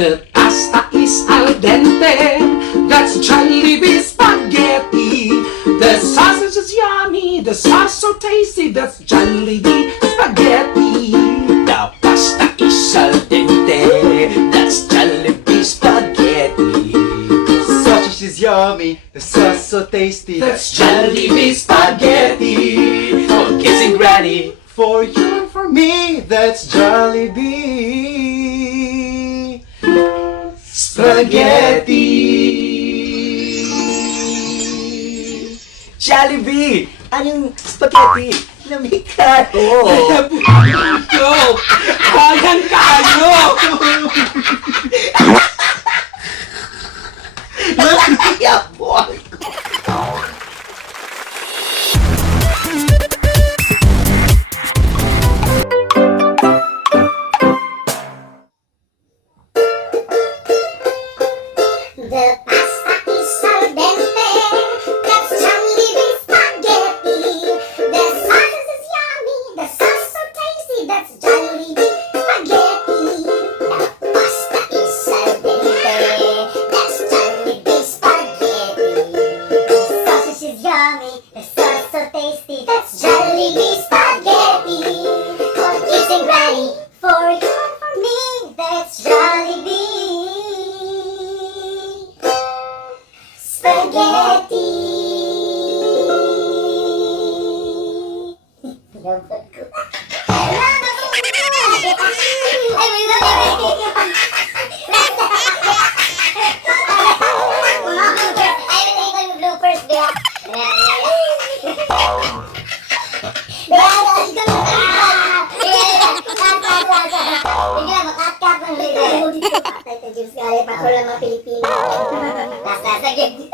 The pasta is al dente, that's Jollibee Spaghetti. The sausage is yummy, the sauce so tasty, that's Jollibee Spaghetti. The pasta is al dente, that's Jollibee Spaghetti. The sausage is yummy, the sauce so tasty. That's Jollibee Spaghetti. For kids and granny, For you and for me, that's Jollibee Spaghetti. Jollibee! Anong spaghetti? Lameh kaayo! Paborito! Kayang kaayo! Yapon! The pasta is al dente, that's Jollibee Spaghetti. The sausage is yummy, the sauce so tasty, that's Jollibee Spaghetti. The pasta is al dente, that's Jollibee Spaghetti. The sausage is yummy, the sauce so tasty, that's Jollibee Spaghetti. For kids and granny, for you and for me, that's Jollibee Spaghetti. Dapat ko. Bloopers dia. Pilipino. Last-last again.